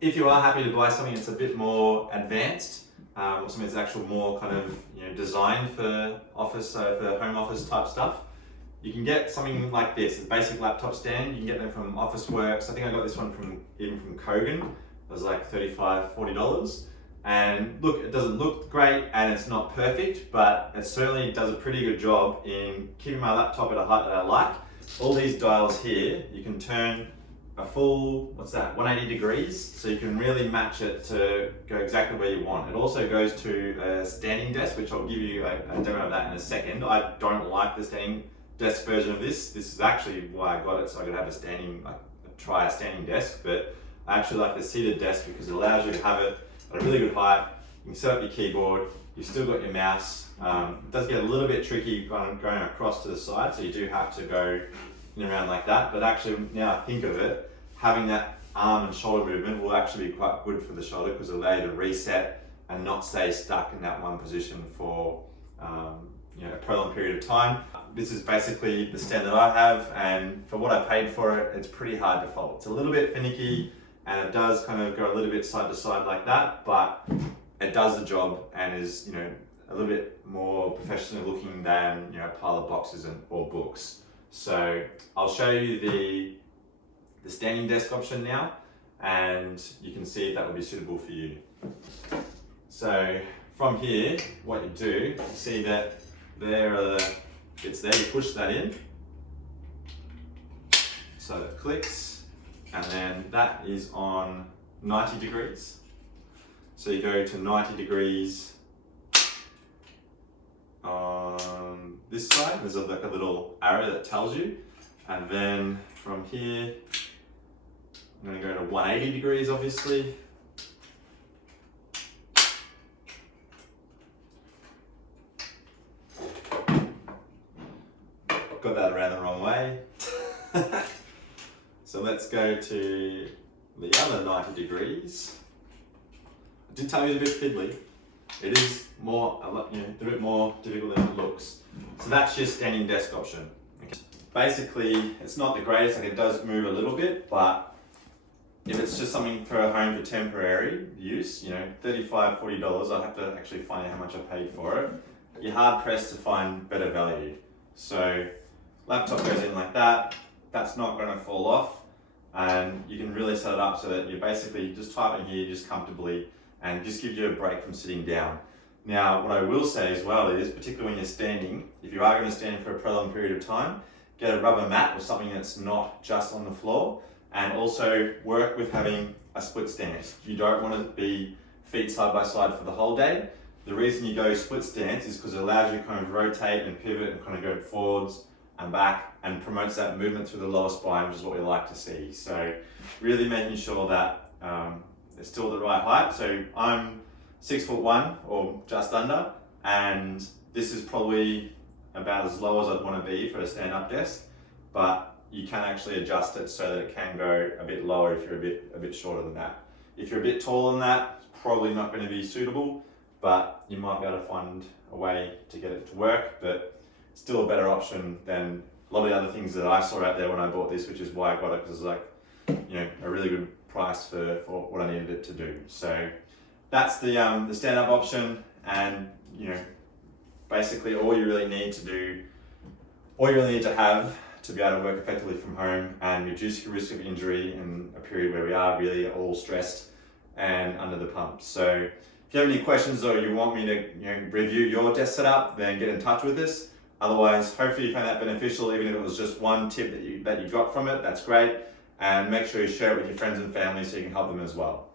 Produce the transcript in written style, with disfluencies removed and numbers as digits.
if you are happy to buy something that's a bit more advanced, or something that's actual more kind of designed for office, so for home office type stuff, you can get something like this, a basic laptop stand. You can get them from Officeworks. I think I got this one from Kogan. It was like $35, $40. And look, it doesn't look great and it's not perfect, but it certainly does a pretty good job in keeping my laptop at a height that I like. All these dials here, you can turn a full, 180 degrees, so you can really match it to go exactly where you want. It also goes to a standing desk, which I'll give you a demo of that in a second. I don't like the standing desk version of this. This is actually why I got it, so I could have try a standing desk, but I actually like the seated desk because it allows you to have it at a really good height. You can set up your keyboard, you've still got your mouse. It does get a little bit tricky going across to the side, so you do have to go in and around like that, but actually now I think of it, having that arm and shoulder movement will actually be quite good for the shoulder because it'll allow you to reset and not stay stuck in that one position for a prolonged period of time. This is basically the stand that I have, and for what I paid for it, it's pretty hard to fold. It's a little bit finicky and it does kind of go a little bit side to side like that, but it does the job and is a little bit more professionally looking than a pile of boxes or books. So I'll show you the standing desk option now, and you can see if that would be suitable for you. So from here, what you do, you see that there are the bits there, you push that in, so it clicks, and then that is on 90 degrees. So you go to 90 degrees on this side, there's like a little arrow that tells you, and then from here, I'm going to go to 180 degrees obviously. Got that around the wrong way. So let's go to the other 90 degrees. I did tell you it's a bit fiddly. It is a bit more difficult than it looks. So that's your standing desk option. Okay. Basically, it's not the greatest, like it does move a little bit, but if it's just something for a home for temporary use, $35, $40, I'd have to actually find out how much I paid for it. You're hard pressed to find better value. So laptop goes in like that, that's not going to fall off, and you can really set it up so that you're basically just typing here just comfortably and just gives you a break from sitting down. Now, what I will say as well is, particularly when you're standing, if you are going to stand for a prolonged period of time, get a rubber mat or something that's not just on the floor, and also work with having a split stance. You don't want to be feet side by side for the whole day. The reason you go split stance is because it allows you to kind of rotate and pivot and kind of go forwards and back, and promotes that movement through the lower spine, which is what we like to see. So really making sure that it's still the right height. So I'm 6'1" or just under, and this is probably about as low as I'd want to be for a stand-up desk, but you can actually adjust it so that it can go a bit lower if you're a bit shorter than that. If you're a bit taller than that, it's probably not going to be suitable, but you might be able to find a way to get it to work, but still a better option than a lot of the other things that I saw out there when I bought this, which is why I got it, because it's like, a really good price for what I needed it to do. So that's the stand-up option, and basically all you really need to have to be able to work effectively from home and reduce your risk of injury in a period where we are really all stressed and under the pump. So if you have any questions or you want me to review your desk setup, then get in touch with us. Otherwise, hopefully you found that beneficial, even if it was just one tip that you got from it, that's great. And make sure you share it with your friends and family so you can help them as well.